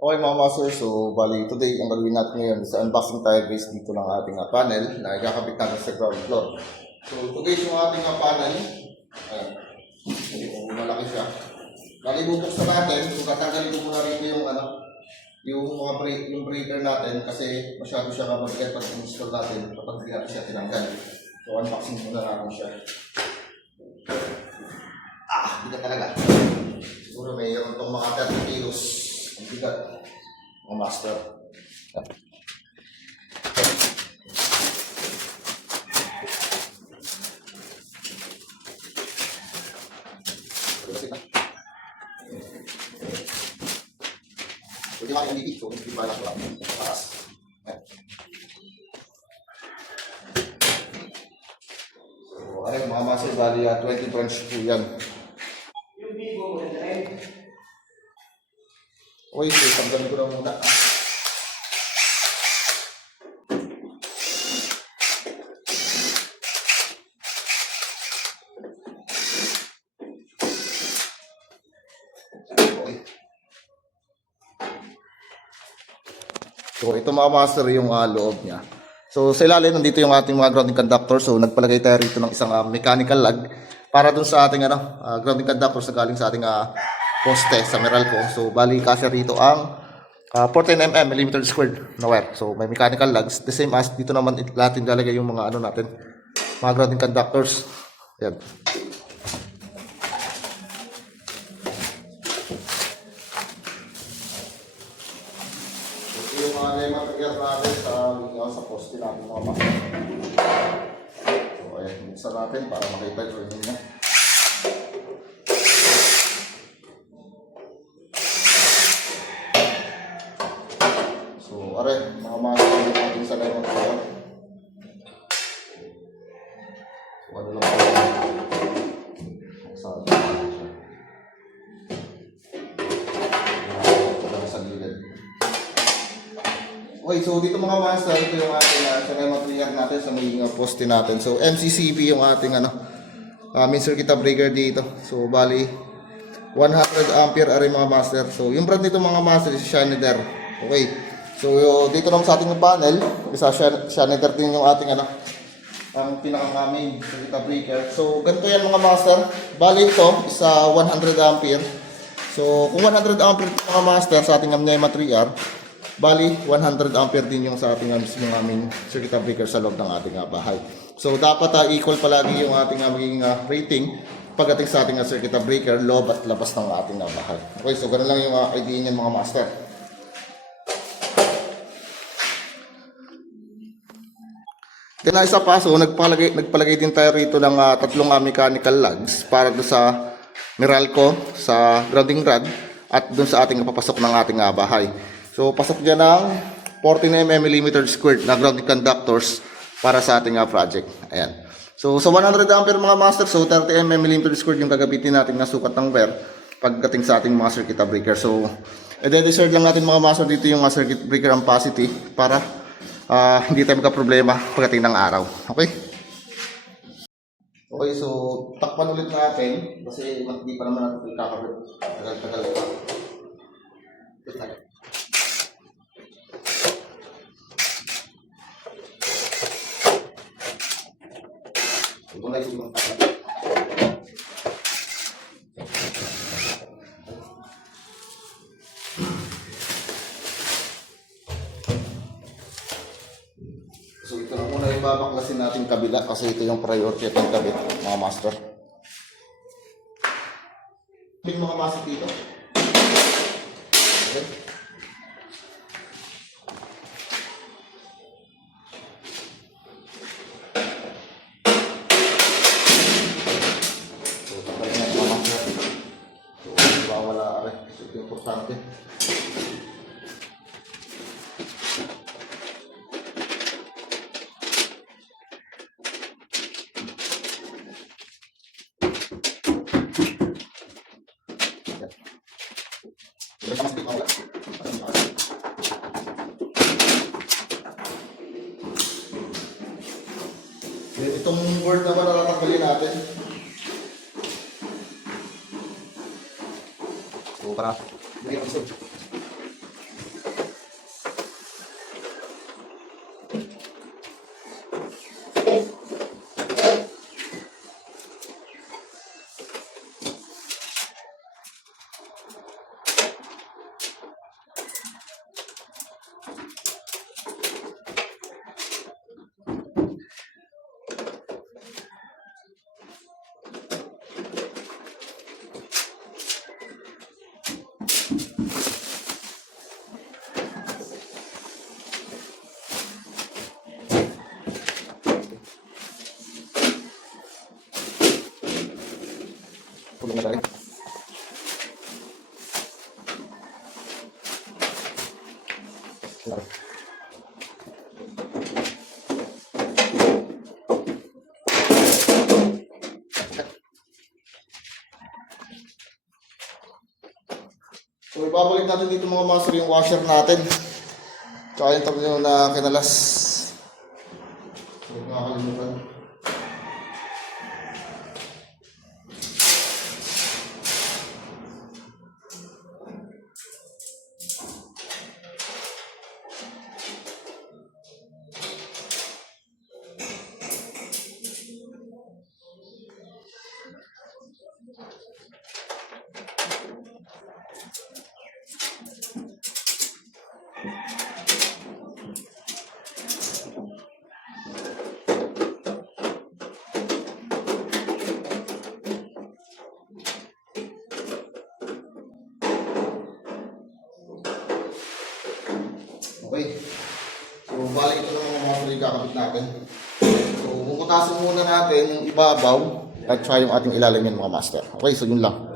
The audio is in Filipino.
Okay mga master, so bali today ang gagawin natin ngayon is unboxing tayo guys dito ng ating panel na ikakabit natin sa ground floor. So ito guys yung ating panel. Ayan. So, malaki siya. Bali bubuksan natin, so tatanggalin ko muna rito yung yung yung breaker natin kasi masyado siya mabigat pag install natin kapag hindi natin siya tinanggal. So unboxing muna natin siya. Bigat talaga. Siguro mayroon itong mga 30 kilos. Ang bigat. Mga master. Pwede mga MVP. So, hindi ba lang lang. Pakas. So, ano mga master, bali 20 French po yan. Okay, so tanggalin ko na muna. Okay. So ito mga master yung loob niya. So sa ilalim nandito yung ating mga grounding conductor. So nagpalagay tayo rito ng isang mechanical lug para dun sa ating grounding conductor sa galing sa ating poste sa Meralco. So bali kasya rito ang 14 mm squared na wire. So may mechanical lugs. The same as dito naman natin lalagay yung mga natin, mga grounding conductors. Yan. So yung mga material natin sa poste natin mga master. So ayan, buksan natin para makita yung niya. So, are, mga master natin sa lemon floor. So, ano lang po. Sabi natin siya. Sa gilid. Okay, so dito mga master, ito yung ating sa lemon trigger natin sa may poste natin. So, MCCB yung ating main circuit breaker dito. So, bali 100 ampere are mga master. So, yung brand nito mga master is Schneider. Okay. So, dito naman sa ating panel, isa Schneider din yung ating ang pinaka-main circuit breaker. So, ganito yan mga master. Bali ito is 100 ampere. So, kung 100 ampere mga master sa ating NEMA 3R, bali 100 ampere din yung sa ating mismong main circuit breaker sa loob ng ating bahay. So, dapat equal palagi yung ating magiging rating pagdating sa ating circuit breaker, loob at labas ng ating bahay. Okay, so ganun lang yung idea niyan mga master. Then isa pa, so nagpalagay din tayo rito ng tatlong mechanical lugs para doon sa Meralco, sa grounding rod at doon sa ating papasok ng ating bahay. So pasok dyan ng 14 mm squared na grounding conductors para sa ating project. Ayan. So sa 100 ampere mga master, so 30 mm squared yung gagamitin natin na sukat ng wire pagdating sa ating mga circuit breaker. So i-desert lang natin mga master dito yung circuit breaker ampacity para hindi tayo magka-problema pagdating ng araw. Okay? Okay, so takpan ulit natin kasi hindi pa naman natin ikakabit. Tagal-tagal pa. Ito na yung so ito na muna yung babaklasin natin kabila kasi ito yung priority at yung kabit mga master. Yung mga master dito. Okay. So tagalin na mga master. So bawala rin. So ito yung importante. Itong board naman na tatanggalin natin. So para So ibabalik natin dito mga master yung washer natin. Tsaka yung tornilyo na kinalas. Huwag nakakalimutan. Okay. So, balik ito ng mga free kakabit natin. So, bubutasin muna natin yung ibabaw at saka yung ating ilalim yan mga master. Okay, so yun lang.